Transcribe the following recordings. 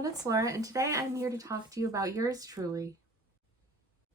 everyone, it's Laura, and today I'm here to talk to you about yours truly.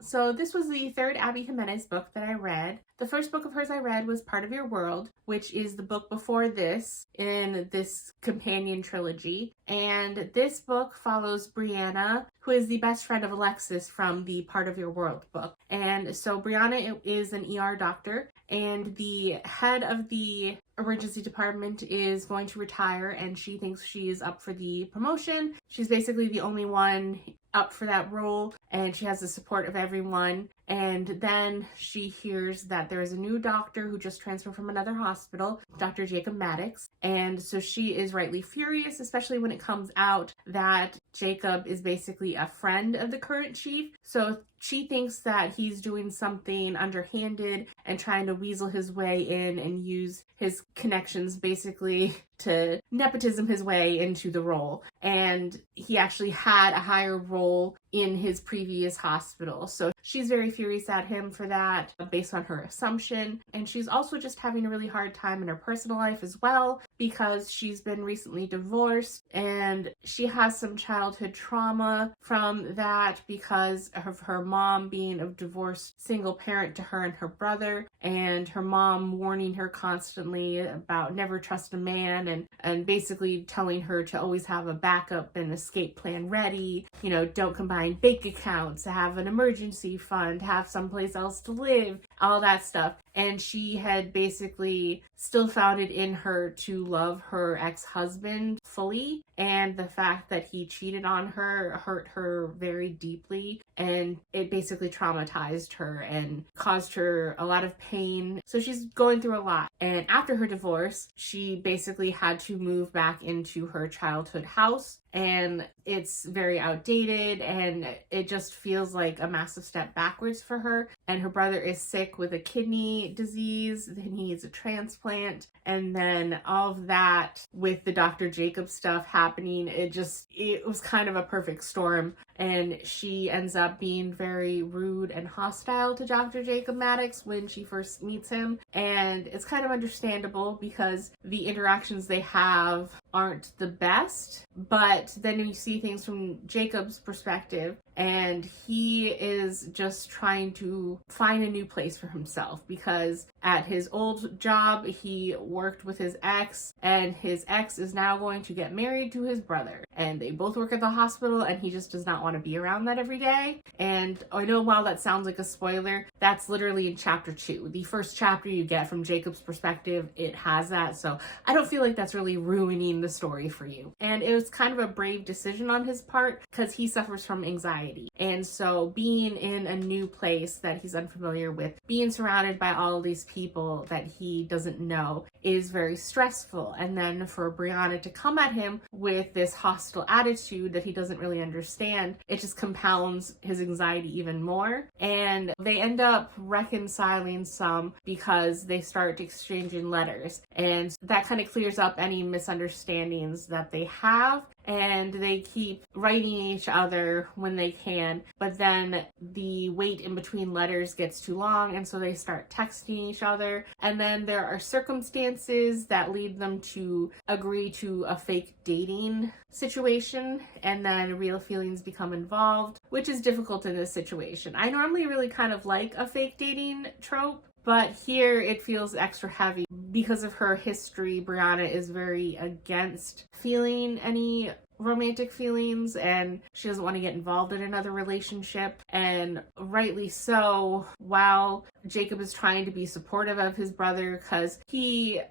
So this was the third Abby Jimenez book that I read. The first book of hers I read was Part of Your World, which is the book before this in this companion trilogy. And this book follows Brianna, who is the best friend of Alexis from the Part of Your World book. And so Brianna is an ER doctor, and the head of the emergency department is going to retire, and she thinks she is up for the promotion. She's basically the only one up for that role, and she has the support of everyone. And then she hears that there is a new doctor who just transferred from another hospital, Dr. Jacob Maddox. And so she is rightly furious, especially when it comes out that Jacob is basically a friend of the current chief. So she thinks that he's doing something underhanded and trying to weasel his way in and use his connections basically to nepotism his way into the role. And he actually had a higher role in his previous hospital. So she's very furious at him for that based on her assumption. And she's also just having a really hard time in her personal life as well, because she's been recently divorced and she has some childhood trauma from that because of her mom being a divorced single parent to her and her brother, and her mom warning her constantly about never trust a man and basically telling her to always have a backup and escape plan ready, don't combine bank accounts, have an emergency fund, have someplace else to live, all that stuff. And she had basically still found it in her to love her ex-husband fully, and the fact that he cheated on her hurt her very deeply, and it basically traumatized her and caused her a lot of pain. So she's going through a lot. And after her divorce, she basically had to move back into her childhood house, and it's very outdated, and it just feels like a massive step backwards for her. And her brother is sick with a kidney disease, then he needs a transplant, and then all of that with the Dr. Jacob stuff happening, it was kind of a perfect storm. And she ends up being very rude and hostile to Dr. Jacob Maddox when she first meets him. And it's kind of understandable because the interactions they have aren't the best. But then you see things from Jacob's perspective, and he is just trying to find a new place for himself, because at his old job, he worked with his ex, and his ex is now going to get married to his brother. And they both work at the hospital, and he just does not want to be around that every day. And I know while that sounds like a spoiler, that's literally in chapter 2. The first chapter you get from Jacob's perspective, it has that. So I don't feel like that's really ruining the story for you. And it was kind of a brave decision on his part because he suffers from anxiety. And so being in a new place that he's unfamiliar with, being surrounded by all of these people that he doesn't know, is very stressful. And then for Brianna to come at him with this hostile attitude that he doesn't really understand, it just compounds his anxiety even more. And they end up reconciling some because they start exchanging letters. And that kind of clears up any misunderstandings that they have. And they keep writing each other when they can, but then the wait in between letters gets too long, and so they start texting each other. And then there are circumstances that lead them to agree to a fake dating situation, and then real feelings become involved, which is difficult in this situation. I normally really kind of like a fake dating trope, but here it feels extra heavy because of her history. Brianna is very against feeling any romantic feelings, and she doesn't want to get involved in another relationship, and rightly so, while Jacob is trying to be supportive of his brother because he's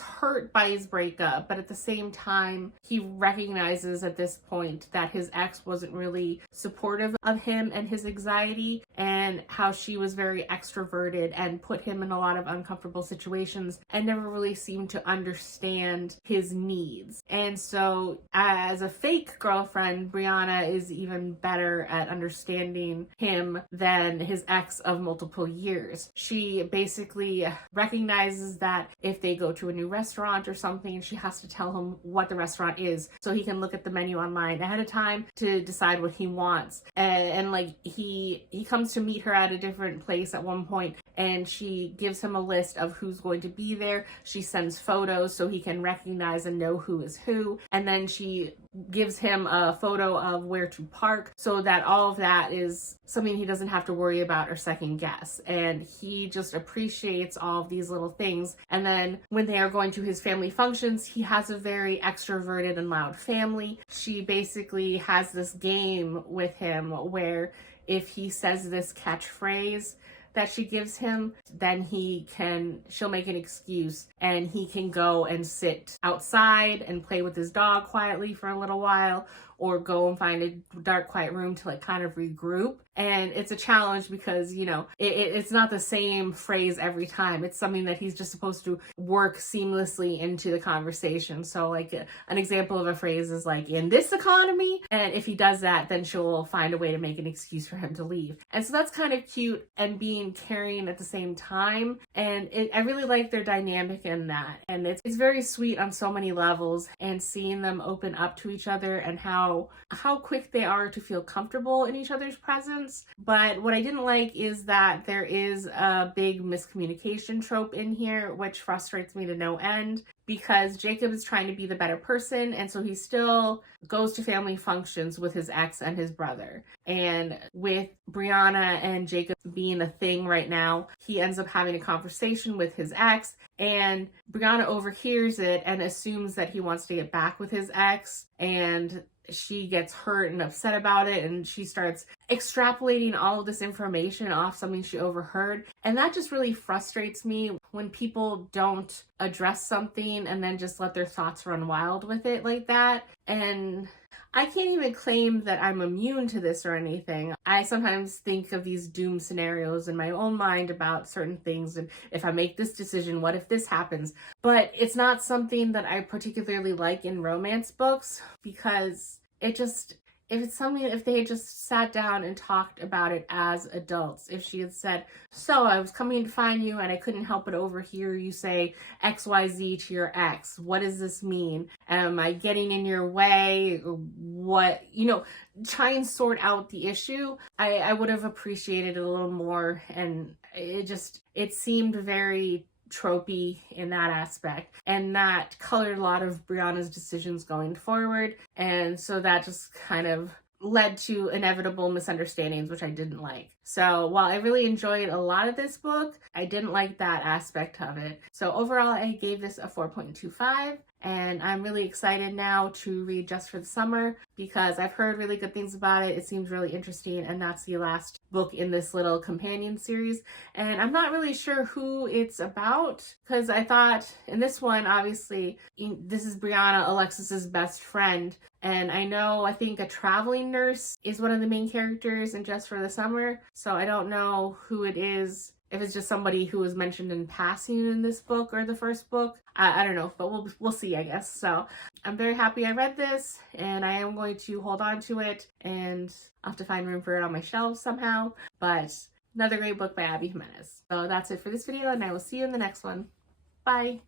hurt by his breakup, but at the same time he recognizes at this point that his ex wasn't really supportive of him and his anxiety, and how she was very extroverted and put him in a lot of uncomfortable situations and never really seemed to understand his needs. And so as a fake girlfriend, Brianna is even better at understanding him than his ex of multiple years. She basically recognizes that if they go to a new restaurant or something, she has to tell him what the restaurant is so he can look at the menu online ahead of time to decide what he wants. And like he comes to meet her at a different place at one point, and she gives him a list of who's going to be there. She sends photos so he can recognize and know who is who, and then she gives him a photo of where to park so that all of that is something he doesn't have to worry about or second guess. And he just appreciates all of these little things. And then when they are going to his family functions, he has a very extroverted and loud family. She basically has this game with him where if he says this catchphrase that she gives him, then she'll make an excuse and he can go and sit outside and play with his dog quietly for a little while, or go and find a dark, quiet room to kind of regroup. And it's a challenge because, it's not the same phrase every time. It's something that he's just supposed to work seamlessly into the conversation. So an example of a phrase is in this economy. And if he does that, then she'll find a way to make an excuse for him to leave. And so that's kind of cute and being caring at the same time. And I really like their dynamic in that. And it's very sweet on so many levels, and seeing them open up to each other and how quick they are to feel comfortable in each other's presence. But what I didn't like is that there is a big miscommunication trope in here, which frustrates me to no end, because Jacob is trying to be the better person, and so he still goes to family functions with his ex and his brother. And with Brianna and Jacob being a thing right now, he ends up having a conversation with his ex, and Brianna overhears it and assumes that he wants to get back with his ex, and she gets hurt and upset about it, and she starts extrapolating all of this information off something she overheard. And that just really frustrates me when people don't address something and then just let their thoughts run wild with it like that. And I can't even claim that I'm immune to this or anything. I sometimes think of these doom scenarios in my own mind about certain things, and if I make this decision, what if this happens? But it's not something that I particularly like in romance books, because if they had just sat down and talked about it as adults, if she had said, so I was coming to find you and I couldn't help but overhear you say XYZ to your ex. What does this mean? Am I getting in your way? What, try and sort out the issue. I would have appreciated it a little more. And it seemed very tropey in that aspect, and that colored a lot of Brianna's decisions going forward, and so that just kind of led to inevitable misunderstandings, which I didn't like. So while I really enjoyed a lot of this book, I didn't like that aspect of it. So overall, I gave this a 4.25, and I'm really excited now to read Just for the Summer because I've heard really good things about it. It seems really interesting, and that's the last book in this little companion series. And I'm not really sure who it's about, because I thought in this one, obviously, this is Brianna, Alexis's best friend. And I think a traveling nurse is one of the main characters in Just for the Summer. So I don't know who it is, if it's just somebody who was mentioned in passing in this book or the first book. I don't know, but we'll see, I guess. So I'm very happy I read this, and I am going to hold on to it, and I'll have to find room for it on my shelves somehow. But another great book by Abby Jimenez. So that's it for this video, and I will see you in the next one. Bye!